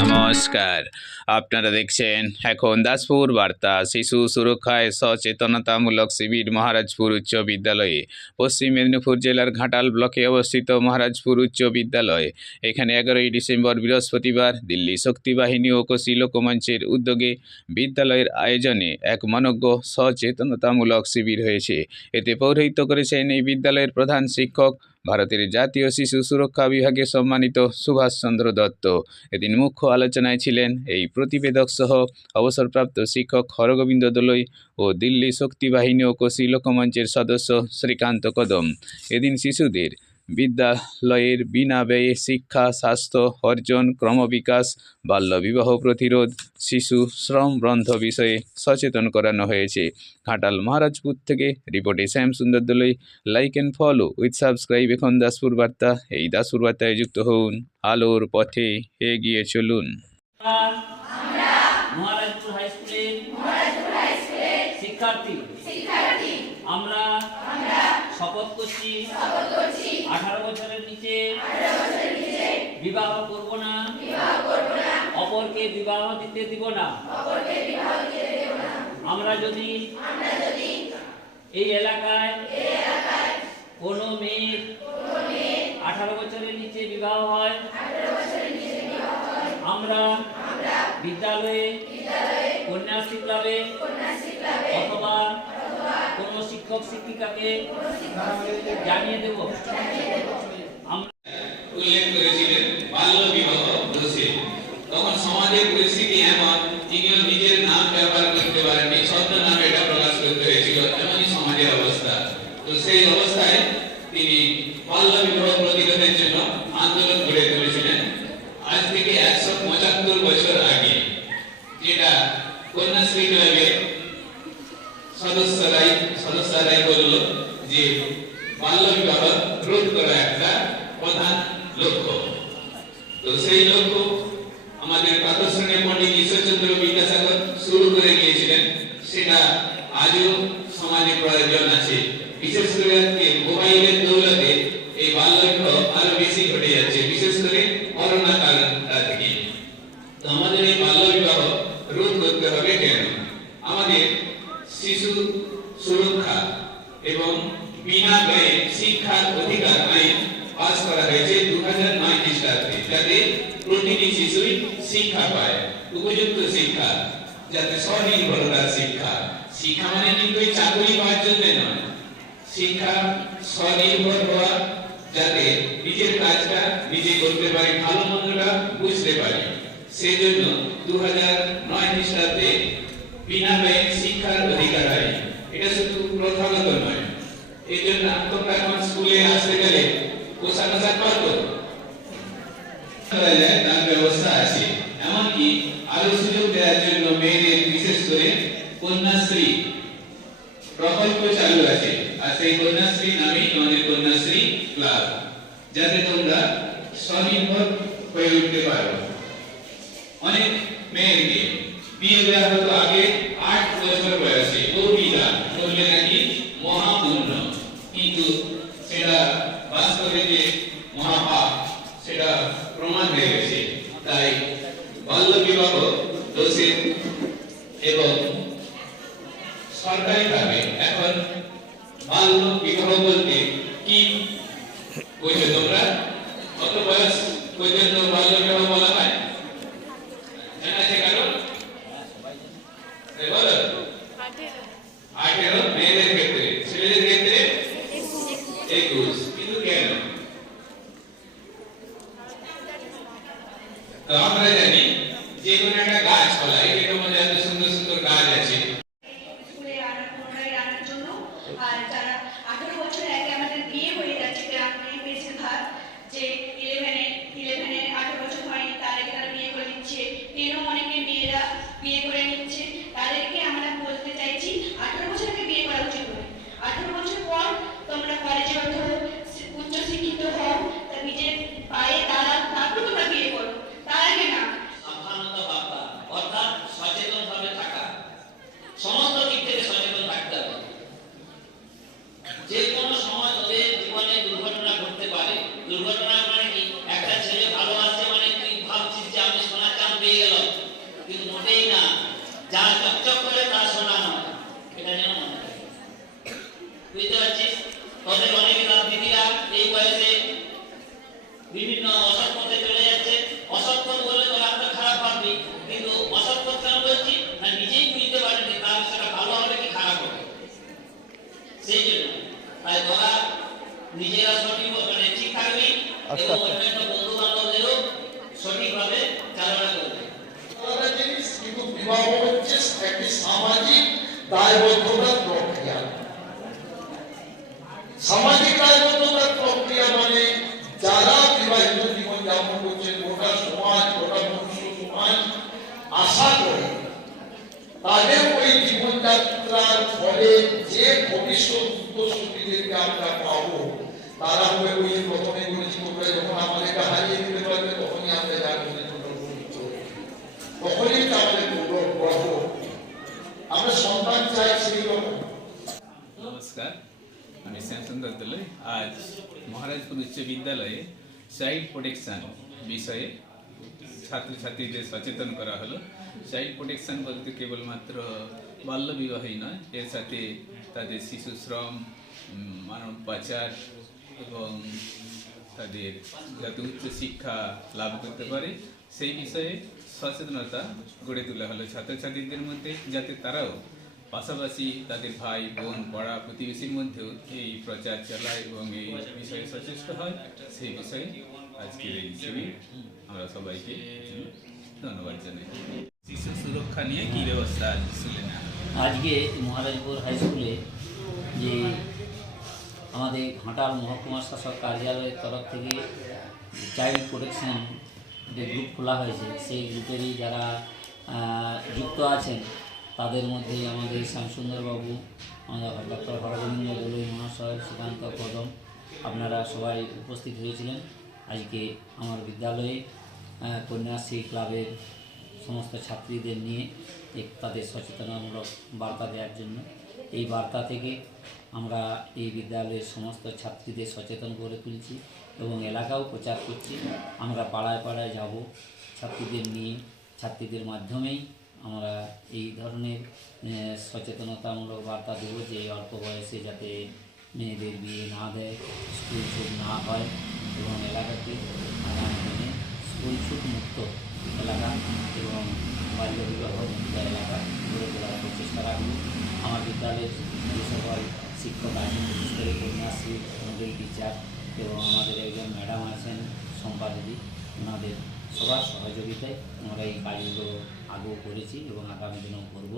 নমস্কার, আপনারা দেখছেন এখন দাসপুর বার্তা। শিশু সুরক্ষায় সচেতনতামূলক শিবির মহারাজপুর উচ্চ বিদ্যালয়ে। পশ্চিম মেদিনীপুর জেলার ঘাটাল ব্লকে অবস্থিত মহারাজপুর উচ্চ বিদ্যালয়। এখানে 11ই ডিসেম্বর বৃহস্পতিবার দিল্লি শক্তি বাহিনী ও কোশি লোকমঞ্চের উদ্যোগে বিদ্যালয়ের আয়োজনে এক মনজ্ঞ সচেতনতামূলক শিবির হয়েছে। এতে পৌরোহিত্য করেছেন এই বিদ্যালয়ের প্রধান শিক্ষক, ভারতের জাতীয় শিশু সুরক্ষা বিভাগে সম্মানিত সুভাষচন্দ্র দত্ত। এদিন মুখ্য আলোচনায় ছিলেন এই প্রতিবেদক সহ অবসরপ্রাপ্ত শিক্ষক হরগোবিন্দ দোলই ও দিল্লি শক্তি বাহিনী ও কোশি লোকমঞ্চের সদস্য শ্রীকান্ত কদম। এদিন শিশুদের বিদ্যালয়ের বিনা ব্যয়ে শিক্ষা, স্বাস্থ্য অর্জন, ক্রমবিকাশ, বাল্যবিবাহ প্রতিরোধ, শিশু শ্রম বন্ধ বিষয়ে সচেতন করানো হয়েছে। ঘাটাল মহারাজপুর থেকে রিপোর্টে Shyam Sundar Doloi. Like and follow with subscribe এখন দাসপুর বার্তা। এই দাসপুর বার্তায় যুক্ত হন, আলোর পথে এগিয়ে চলুন। মহারাজপুর হাই স্কুলের শিক্ষার্থী আমরা শপথ করছি 18 বছরের নিচে বিবাহ করব না, অপরকে বিবাহ দিতে দিব না। আমরা যদি এই এলাকায় কোনো মেয়ের 18 বছরের নিচে বিবাহ হয়, আমরা বিদ্যালয়ে, কন্যাশ্রী ক্লাবে অথবা কোনো শিক্ষক শিক্ষিকাকে জানিয়ে দেব। উল্লেখ করেছিলেন বাল্য বিবাহ দোষে। তখন সমাজের পরিস্থিতি এমন, তিনিও নিজের নাম ব্যবহার করতে পারেননি, ছদ্ম নামে এটা প্রকাশ করতে হয়েছিল, এমনই সমাজের অবস্থা। তো সেই অবস্থায় তিনি বাল্য বিবাহ প্রতিরোধের জন্য আন্দোলন গড়ে তুলেছিলেন। আজ থেকে 175 বছর আগে, যেটা কন্যাশ্রী ক্লাবের সদস্যরাই বলল যে বাল্য বিবাহ রোধ করা একটা প্রধান লক্ষ্য। তো সেই লক্ষ্য আমাদের প্রাতঃশ্রেণীর পণ্ডিত ঈশ্বরচন্দ্র বিদ্যাসাগর শুরু করে গিয়েছিলেন, সেটা আজও সমাজে প্রয়োজন আছে। বিশেষ করে মোবাইলের দৌলতে এই বাল্য বিবাহ আরো বেশি ঘটে যাচ্ছে, বিশেষ করে করোনা কালটা থেকে। তো আমাদের এই বাল্য বিবাহ রোধ করতে হবে কেন? আমাদের শিশু সুরক্ষা এবং বিনা ব্যয়ে শিক্ষার অধিকার আইন পাস করা হয়েছে 2009 খ্রিস্টাব্দে, যাতে প্রতিটি শিশুই শিক্ষা পায়, উপযুক্ত শিক্ষা, যাতে স্বনির্ভরতার শিক্ষা। শিক্ষা মানে কিন্তু চাকরি পাওয়ার জন্য নয়, শিক্ষা স্বনির্ভর হওয়া, যাতে নিজের কাজটা নিজে করতে পারি, ভালো মন্দটা বুঝতে পারি। সেই জন্য 2009 খ্রিস্টাব্দে বিনা ব্যয়ে শিক্ষার অধিকার আইন, এটা শুধু প্রথাগত নয়। এই জন্য তোমরা এখন স্কুলে আসতে গেলে পোশাক আশাক পাবো, তার ব্যবস্থা আছে। এমনকি আরো সুযোগ দেওয়ার জন্য মেয়েদের বিশেষ করে কন্যাশ্রী প্রকল্প চালু আছে, আর সেই কন্যাশ্রী নামেই আমাদের কন্যাশ্রী ক্লাব, যাতে তোমরা স্বনির্ভর হয়ে উঠতে পারো। অনেক মেয়েকে বিয়ে দেওয়া হতো আগে 8 বছর বয়সে, বিবাহ করলে নাকি মহাপুণ্য, কিন্তু সেটা বাস্তবে যে মহাপাপ, সেটা প্রমাণ হয়ে গেছে। তাই বাল্য বিবাহ দোষে এবং সরকারিভাবে এখন বাল্য বিবাহ বলতে কি বুঝছো তোমরা? কত বয়স পর্যন্ত বাল্য বিবাহ বলা হয় জানা আছে কারো? বলো। 18 মেয়েদের ক্ষেত্রে, ছেলেদের ক্ষেত্রে 21। কিন্তু কেন? তো আমরা জানি যে কোনো একটা গাছপালা, এটার মধ্যে এত সুন্দর সুন্দর গাছ আছে, স্কুলে পুনরায় আনার জন্য। আর যারা 18 বছর আগে আমাদের বিয়ে হয়ে যাচ্ছে গ্রামে বেশিরভাগ, যে 11-এ 18 বছর হয়নি, তার আগে তারা বিয়ে করে নিচ্ছে, 10 অনেকে মেয়েরা বিয়ে করে নিচ্ছে। তাদেরকে আমরা বলতে চাইছি 18 বছর আগে বিয়ে করা উচিত নয়। 18 বছর পর তোমরা কলেজে ওঠো, উচ্চ শিক্ষিত হও, নিজের পায়ে দাঁড়াও, তারপর তোমরা বিয়ে করো, তার আগে না। সাবধানতা বার্তা, অর্থাৎ সচেতন ভাবে থাকা। বিভিন্ন অসৎ পথে চলে যাচ্ছে। অসৎ পথ বলে তো রাস্তা খারাপ ভাববে, কিন্তু অসৎ পথ কেন বলছি না, নিজেই বুঝতে পারেনি তার সেটা ভালো হবে কি খারাপ হবে। সেই জন্য তাই ওরা নিজেরা সঠিক মানে ঠিক থাকবে এবং অন্যান্য বন্ধু বান্ধবদেরও সঠিকভাবে চালনা করবে। আলাদা জিনিস, কিন্তু বিবাহ হচ্ছে একটি সামাজিক দায়বদ্ধতার প্রক্রিয়া। সামাজিক দায়বদ্ধতার প্রক্রিয়া মানে যারা বিবাহিত জীবন যাপন করছে গোটা সমাজ, গোটা মনুষ্য সমাজ আশা করে তাদের ওই জীবনযাত্রার ফলে যে ভবিষ্যৎ উত্তরসূরিদেরকে আমরা পাবো, তারা হয়ে ওই প্রথমে বলেছি তোমরা যখন আমাদেরকে হারিয়ে দিতে পারবে তখনই আমরা জানবো, তখনই তো আমাদের গর্ব। আমরা সন্তান চাই সেই রকম। নমস্কার, আমি শ্যামসুন্দর দোলই। আজ মহারাজপুর উচ্চ বিদ্যালয়ে চাইল্ড প্রোটেকশন বিষয়ে ছাত্রছাত্রীদের সচেতন করা হলো। চাইল্ড প্রোটেকশন বলতে কেবলমাত্র বাল্য বিবাহই নয়, এর সাথে তাদের শিশু শ্রম, মানব পাচার এবং তাদের যাতে উচ্চ শিক্ষা লাভ করতে পারে সেই বিষয়ে সচেতনতা গড়ে তোলা হলো ছাত্রছাত্রীদের মধ্যে, যাতে তারাও পাশাপাশি তাদের ভাই বোন পাড়া প্রতিবেশীর মধ্যেও এই প্রচার চালায় এবং এই বিষয়ে সচেষ্ট হয়। সেই বিষয়ে আজকের এই শিবির আমরা সবাইকে ধন্যবাদ জানাই। শিশু সুরক্ষা নিয়ে কি ব্যবস্থা ছিলেন? আজকে মহারাজপুর হাই স্কুলে যে আমাদের ঘাটাল মহকুমা শাসক কার্যালয়ের তরফ থেকে চাইল্ড প্রোটেকশন যে গ্রুপ খোলা হয়েছে, সেই গ্রুপেরই যারা যুক্ত আছেন তাদের মধ্যে আমাদের শ্যামসুন্দরবাবু, আমাদের ডক্টর হরগোবিন্দ দলুই মহাশয়, সুকান্ত কদম, আপনারা সবাই উপস্থিত হয়েছিলেন আজকে আমার বিদ্যালয়ে কন্যাশ্রী ক্লাবের সমস্ত ছাত্রীদের নিয়ে তাদের সচেতনামূলক বার্তা দেওয়ার জন্য। এই বার্তা থেকে আমরা এই বিদ্যালয়ের সমস্ত ছাত্রীদের সচেতন করে তুলছি এবং এলাকাও প্রচার করছি। আমরা পাড়ায় পাড়ায় যাব, ছাত্রীদের নিয়ে, ছাত্রীদের মাধ্যমেই আমরা এই ধরনের সচেতনতামূলক বার্তা দেব যে অল্প বয়সে যাতে মেয়েদের বিয়ে না দেয়, স্কুল ছুট না হয় এবং এলাকাকে আগামী দিনে স্কুল ছুট মুক্ত এলাকা এবং বাল্য বিবাহ মুক্ত এলাকা গড়ে তোলার প্রচেষ্টা রাখব। আমার বিদ্যালয়ের যে সকল শিক্ষক আছেন, বিশেষ করে কন্যাশ্রী মডেল টিচার এবং আমাদের একজন ম্যাডাম আছেন শম্পা দিদি, ওনাদের সবার সহযোগিতায় আমরা এই কাজগুলো আগেও করেছি এবং আগামী দিনেও করব।